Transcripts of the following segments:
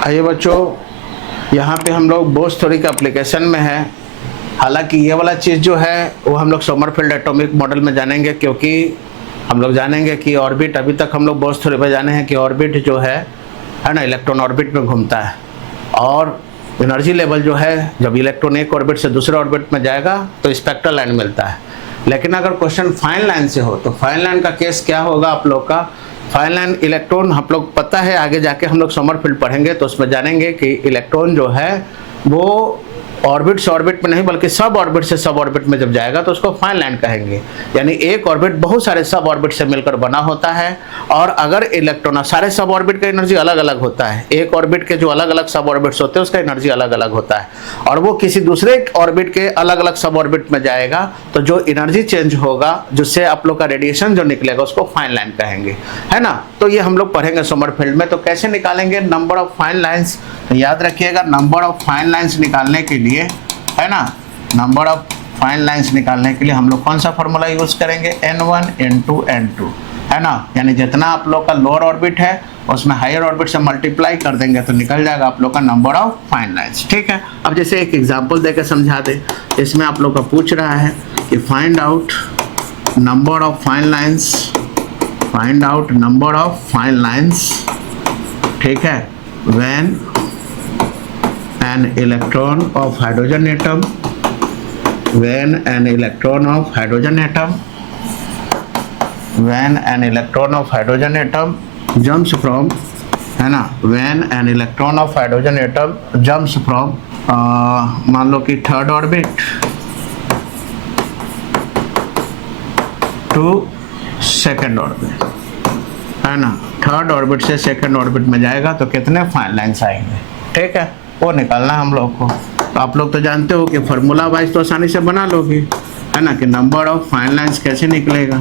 आइए बच्चों, यहाँ पे हम लोग बोस थ्योरी के एप्लीकेशन में है। हालांकि ये वाला चीज़ जो है वो हम लोग सोमरफेल्ड एटॉमिक मॉडल में जानेंगे, क्योंकि हम लोग जानेंगे कि ऑर्बिट, अभी तक हम लोग बोस थ्योरी पे जाने हैं कि ऑर्बिट जो है ना, इलेक्ट्रॉन ऑर्बिट में घूमता है और एनर्जी लेवल जो है, जब इलेक्ट्रॉन एक ऑर्बिट से दूसरे ऑर्बिट में जाएगा तो स्पेक्ट्रल लाइन मिलता है। लेकिन अगर क्वेश्चन फाइन लाइन से हो तो फाइन लाइन का केस क्या होगा आप लोग का? फाइन लाइन इलेक्ट्रॉन हम लोग पता है, आगे जाके हम लोग सोमरफेल्ड पढ़ेंगे तो उसमें जानेंगे कि इलेक्ट्रॉन जो है वो ऑर्बिट से ऑर्बिट में नहीं बल्कि सब ऑर्बिट से सब ऑर्बिट में जब जाएगा तो उसको फाइन लाइन कहेंगे। यानी एक ऑर्बिट बहुत सारे सब ऑर्बिट से मिलकर बना होता है और अगर इलेक्ट्रॉन, सारे सब ऑर्बिट का एनर्जी अलग अलग होता है, एक ऑर्बिट के जो अलग अलग सब ऑर्बिट्स होते हैं उसका एनर्जी अलग अलग होता है और वो किसी दूसरे ऑर्बिट के अलग अलग सब ऑर्बिट में जाएगा तो जो एनर्जी चेंज होगा, जिससे आप लोग का रेडिएशन जो निकलेगा उसको फाइन लाइन कहेंगे, है ना। तो ये हम लोग पढ़ेंगे सोमरफेल्ड में। तो कैसे निकालेंगे नंबर ऑफ फाइन लाइन्स? याद रखिएगा, नंबर ऑफ फाइन लाइन्स निकालने के लिए, है ना, नंबर ऑफ फाइन लाइन्स निकालने के लिए हम लोग कौन सा फॉर्मूला यूज करेंगे? n1 n2 n2, है ना। यानी जितना आप लोग का लोअर ऑर्बिट है उसमें हायर ऑर्बिट से मल्टीप्लाई कर देंगे तो निकल जाएगा आप लोग का नंबर ऑफ फाइन लाइन्स। ठीक है, अब जैसे एक एग्जांपल देकर समझा दे। इसमें आप लोग का पूछ रहा है कि find out number of fine lines, find out number of fine lines, ठीक है, when an electron of hydrogen atom, when an electron of hydrogen atom, when an electron of hydrogen atom jumps from, है ना, when an electron of hydrogen atom jumps from मान लो कि third orbit to second orbit, है ना, third orbit से second orbit में जाएगा तो कितने फाइन लाइन्स आएंगे, ठीक है, वो निकालना हम लोग को। तो आप लोग तो जानते हो कि फार्मूला वाइज तो आसानी से बना लोगे, है ना, कि नंबर ऑफ फाइन लाइन्स कैसे निकलेगा।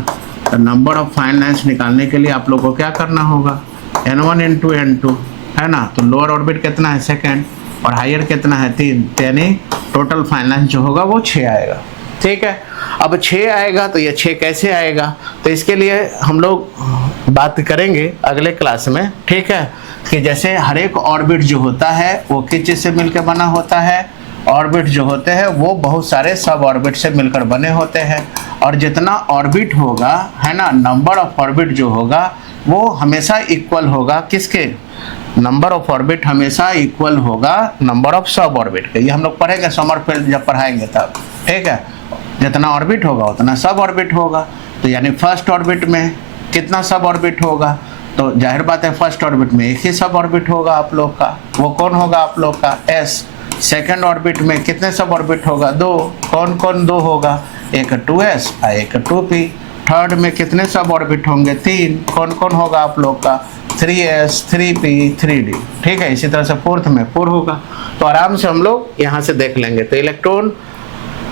तो नंबर ऑफ फाइन लाइन्स निकालने के लिए आप लोग को क्या करना होगा? n1 n2 n2, है ना। तो लोअर ऑर्बिट कितना है? सेकेंड, और हायर कितना है? 3, यानी टोटल फाइन लाइन्स जो होगा वो 6 आएगा। ठीक है, अब 6 आएगा तो ये 6 कैसे आएगा? तो इसके लिए हम लोग बात करेंगे अगले क्लास में, ठीक है, कि जैसे हर एक ऑर्बिट जो होता है वो किस चीज़ से मिलकर बना होता है? ऑर्बिट जो होते हैं वो बहुत सारे सब ऑर्बिट से मिलकर बने होते हैं और जितना ऑर्बिट होगा, है ना, नंबर ऑफ ऑर्बिट जो होगा वो हमेशा इक्वल होगा किसके? नंबर ऑफ ऑर्बिट हमेशा इक्वल होगा नंबर ऑफ सब ऑर्बिट के। ये हम लोग पढ़ेंगे सोमरफेल्ड जब पढ़ाएंगे तब, ठीक है। जितना ऑर्बिट होगा उतना सब ऑर्बिट होगा। तो यानी फर्स्ट ऑर्बिट में कितना सब ऑर्बिट होगा? तो जाहिर बात है फर्स्ट ऑर्बिट में एक ही सब ऑर्बिट होगा आप लोग का, वो कौन होगा आप लोग का? s। सेकेंड ऑर्बिट में कितने सब ऑर्बिट होगा? 2। कौन कौन 2 होगा? एक 2s और एक 2p। थर्ड में कितने सब ऑर्बिट होंगे? 3। कौन कौन होगा आप लोग का? 3s 3p 3d। ठीक है, इसी तरह से फोर्थ में 4 होगा। तो आराम से हम लोग यहाँ से देख लेंगे। तो इलेक्ट्रॉन,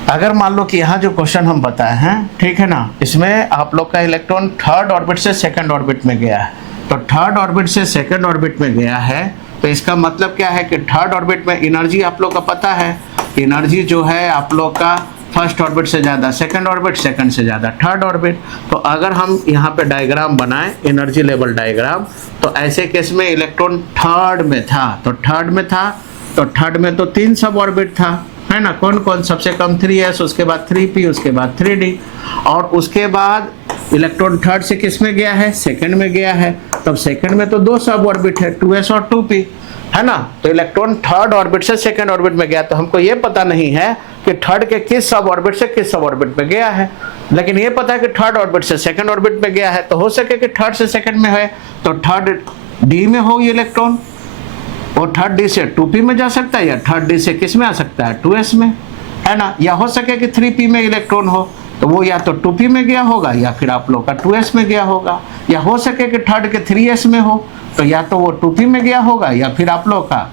अगर मान लो कि यहाँ जो क्वेश्चन हम बताए हैं, ठीक है ना, इसमें आप लोग का इलेक्ट्रॉन थर्ड ऑर्बिट से सेकंड ऑर्बिट में गया है। तो थर्ड ऑर्बिट से सेकंड ऑर्बिट में गया है तो इसका मतलब क्या है कि थर्ड ऑर्बिट में एनर्जी आप लोग का पता है, एनर्जी जो है आप लोग का फर्स्ट ऑर्बिट से ज़्यादा सेकंड ऑर्बिट, सेकंड से ज़्यादा थर्ड ऑर्बिट। तो अगर हम यहाँ पे डायग्राम बनाएं, एनर्जी लेवल डायग्राम, तो ऐसे केस में इलेक्ट्रॉन थर्ड में था, तो थर्ड में था तो थर्ड में तो 3 सब ऑर्बिट था, है ना। कौन कौन? सबसे कम 3s, उसके बाद 3p, उसके बाद 3d, और उसके बाद इलेक्ट्रॉन थर्ड से किस में गया है? सेकंड में गया है। तब सेकंड में तो 2 सब ऑर्बिट है, 2s और 2p, है ना। तो इलेक्ट्रॉन थर्ड ऑर्बिट से सेकंड ऑर्बिट में गया, तो हमको ये पता नहीं है कि थर्ड के किस सब ऑर्बिट से किस सब ऑर्बिट में गया है, लेकिन ये पता है कि थर्ड ऑर्बिट से सेकंड ऑर्बिट में गया है। तो हो सके कि थर्ड से सेकंड में है तो थर्ड d में हो ये इलेक्ट्रॉन, और थर्ड डी से 2p में जा सकता है, या थर्ड डी से किस में आ सकता है? 2s में, है ना। या हो सके कि 3p में इलेक्ट्रॉन हो तो वो या तो 2p में गया होगा या फिर आप लोग का 2s में गया होगा। या हो सके कि थर्ड के 3s में हो तो या तो वो 2p में गया होगा या फिर आप लोग का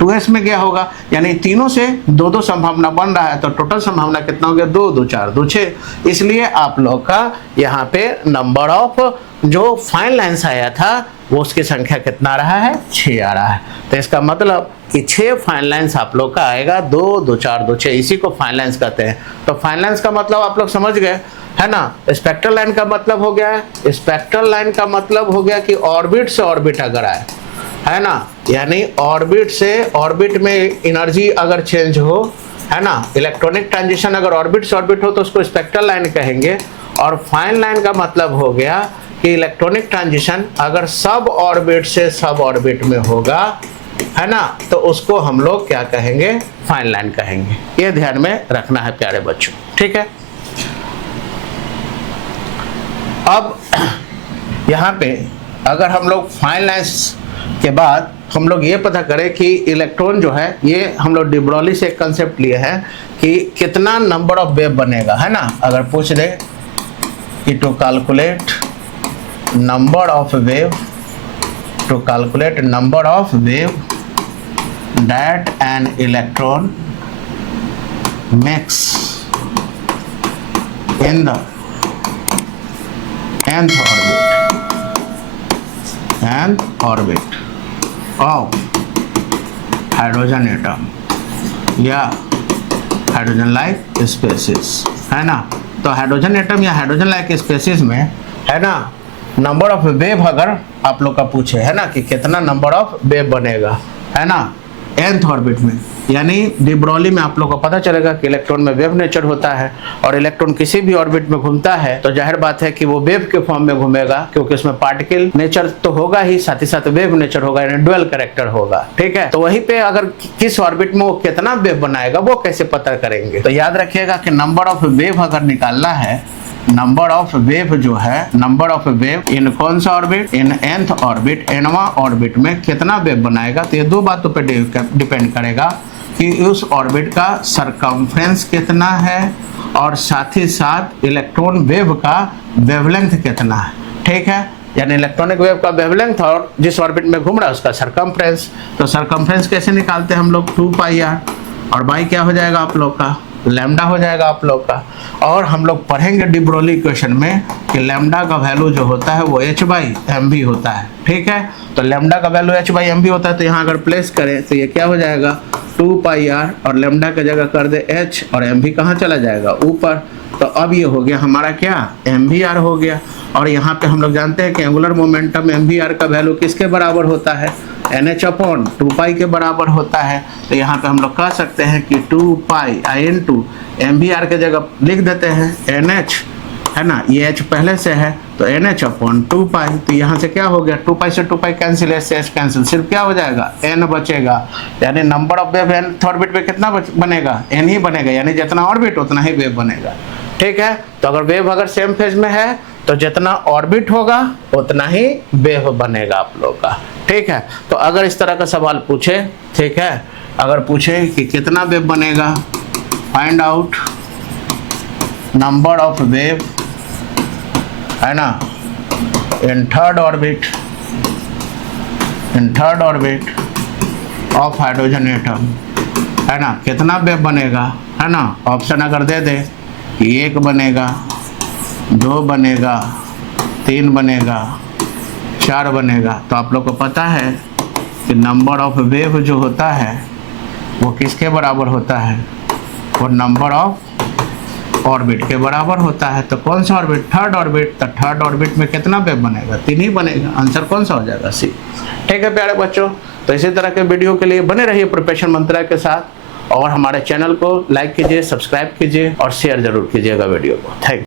2s में गया होगा। यानी तीनों से 2-2 संभावना बन रहा है, तो टोटल संभावना कितना हो गया? 2 2 4 2 6। इसलिए आप लोग का यहाँ पे नंबर ऑफ जो फाइन लाइन्स आया था वो उसकी संख्या कितना रहा है? 6 आ रहा है। तो इसका मतलब कि 6 फाइन लाइन्स आप लोग का आएगा, 2 2 4 2 6, इसी को फाइन लाइन्स कहते हैं। तो फाइन लाइन्स का मतलब आप लोग समझ गए, है ना। स्पेक्ट्रल लाइन का मतलब हो गया है, स्पेक्ट्रल लाइन का मतलब हो गया कि ऑर्बिट से ऑर्बिट अगर आए, है ना, यानी ऑर्बिट से ऑर्बिट में एनर्जी अगर चेंज हो, है ना, इलेक्ट्रॉनिक ट्रांजिशन अगर ऑर्बिट से ऑर्बिट हो तो उसको स्पेक्ट्रल लाइन कहेंगे। और फाइन लाइन का मतलब हो गया कि इलेक्ट्रॉनिक ट्रांजिशन अगर सब ऑर्बिट से सब ऑर्बिट में होगा, है ना, तो उसको हम लोग क्या कहेंगे, फाइन लाइन कहेंगे। ये ध्यान में रखना है प्यारे बच्चों, ठीक है। अब यहाँ पे अगर हम लोग फाइन लाइन्स के बाद हम लोग ये पता करें कि इलेक्ट्रॉन जो है, ये हम लोग डी ब्रोगली से एक कंसेप्ट लिए हैं कि कितना नंबर ऑफ वेव बनेगा, है ना। अगर पूछ दे कि to calculate number of wave, to calculate number of wave that an electron makes in the nth orbit of hydrogen atom या हाइड्रोजन लाइक स्पेसीज, है ना। तो हाइड्रोजन एटम या हाइड्रोजन लाइक स्पेसीज में, है ना, नंबर ऑफ वेव अगर आप लोग का पूछे, है ना, कि कितना नंबर ऑफ वेव बनेगा, है ना, nth ऑर्बिट में, यानी डी ब्रोगली में आप लोग को पता चलेगा कि इलेक्ट्रॉन में वेव नेचर होता है और इलेक्ट्रॉन किसी भी ऑर्बिट में घूमता है तो जाहिर बात है कि वो वेव के फॉर्म में घूमेगा, क्योंकि उसमें पार्टिकल नेचर तो होगा ही, साथ ही साथ वेव नेचर होगा, यानी ड्यूअल कैरेक्टर होगा, ठीक है। तो वहीं पे अगर किस ऑर्बिट में वो कितना वेव बनाएगा वो कैसे पता करेंगे, तो याद रखिएगा कि नंबर ऑफ वेव अगर निकालना है, नंबर ऑफ वेव जो है, नंबर ऑफ वेव इन कौन सा ऑर्बिट, इन nth ऑर्बिट, nवां ऑर्बिट में कितना वेव बनाएगा, तो ये दो बातों पे डिपेंड करेगा कि उस ऑर्बिट का सरकमफ्रेंस कितना है और साथ ही साथ इलेक्ट्रॉन वेव का वेवलेंथ कितना है, ठीक है। यानी इलेक्ट्रॉनिक वेव का वेवलेंथ और जिस ऑर्बिट में घूम रहा है उसका सरकमफ्रेंस। तो सरकमफ्रेंस कैसे निकालते हैं हम लोग, 2πr, और बाई क्या हो जाएगा आप लोग का, लैम्डा हो जाएगा आप लोग का। और हम लोग पढ़ेंगे डी ब्रोगली इक्वेशन में कि लैम्डा का वैल्यू जो होता है वो h/mv होता है, ठीक है। तो लैम्डा का वैल्यू h/mv होता है, तो यहाँ अगर प्लेस करें तो ये क्या हो जाएगा, 2πr, और लैम्डा की जगह कर दे h, और mv कहाँ चला जाएगा, ऊपर। तो अब ये हो गया हमारा क्या, mvr हो गया। और यहाँ पे हम लोग जानते हैं कि एंगुलर मोमेंटम mvr का वैल्यू किसके बराबर होता है, nh/2π के बराबर होता है। तो यहाँ पे हम लोग कह सकते हैं कि 2π into mvr के जगह लिख देते हैं nh, है ना, ये h पहले से है तो nh/2π। तो यहाँ से क्या हो गया, 2π से 2π कैंसिल, h से h कैंसिल, सिर्फ क्या हो जाएगा, n बचेगा। यानी number of wave nth orbit पे कितना बनेगा, n ही बनेगा, यानी जितना ऑर्बिट उतना ही वेव बनेगा, ठीक है। तो अगर वेव अगर सेम फेज में है तो जितना ऑर्बिट होगा उतना ही वेव बनेगा आप लोग का, ठीक है। तो अगर इस तरह का सवाल पूछे, ठीक है, अगर पूछे कि कितना वेव बनेगा, find out number of wave, है ना, in third orbit of hydrogen atom, है ना, कितना वेव बनेगा, है ना। ऑप्शन अगर दे दे कि 1 बनेगा, 2 बनेगा, 3 बनेगा, 4 बनेगा, तो आप लोग को पता है कि नंबर ऑफ वेव जो होता है वो किसके बराबर होता है, वो नंबर ऑफ ऑर्बिट के बराबर होता है। तो कौन सा ऑर्बिट, थर्ड ऑर्बिट। तो थर्ड ऑर्बिट में कितना वेव बनेगा, 3 ही बनेगा। आंसर कौन सा हो जाएगा, सी, ठीक है प्यारे बच्चों। तो इसी तरह के वीडियो के लिए बने रहिए प्रिपरेशन मंत्रा के साथ, और हमारे चैनल को लाइक कीजिए, सब्सक्राइब कीजिए और शेयर जरूर कीजिएगा वीडियो को। Thank you.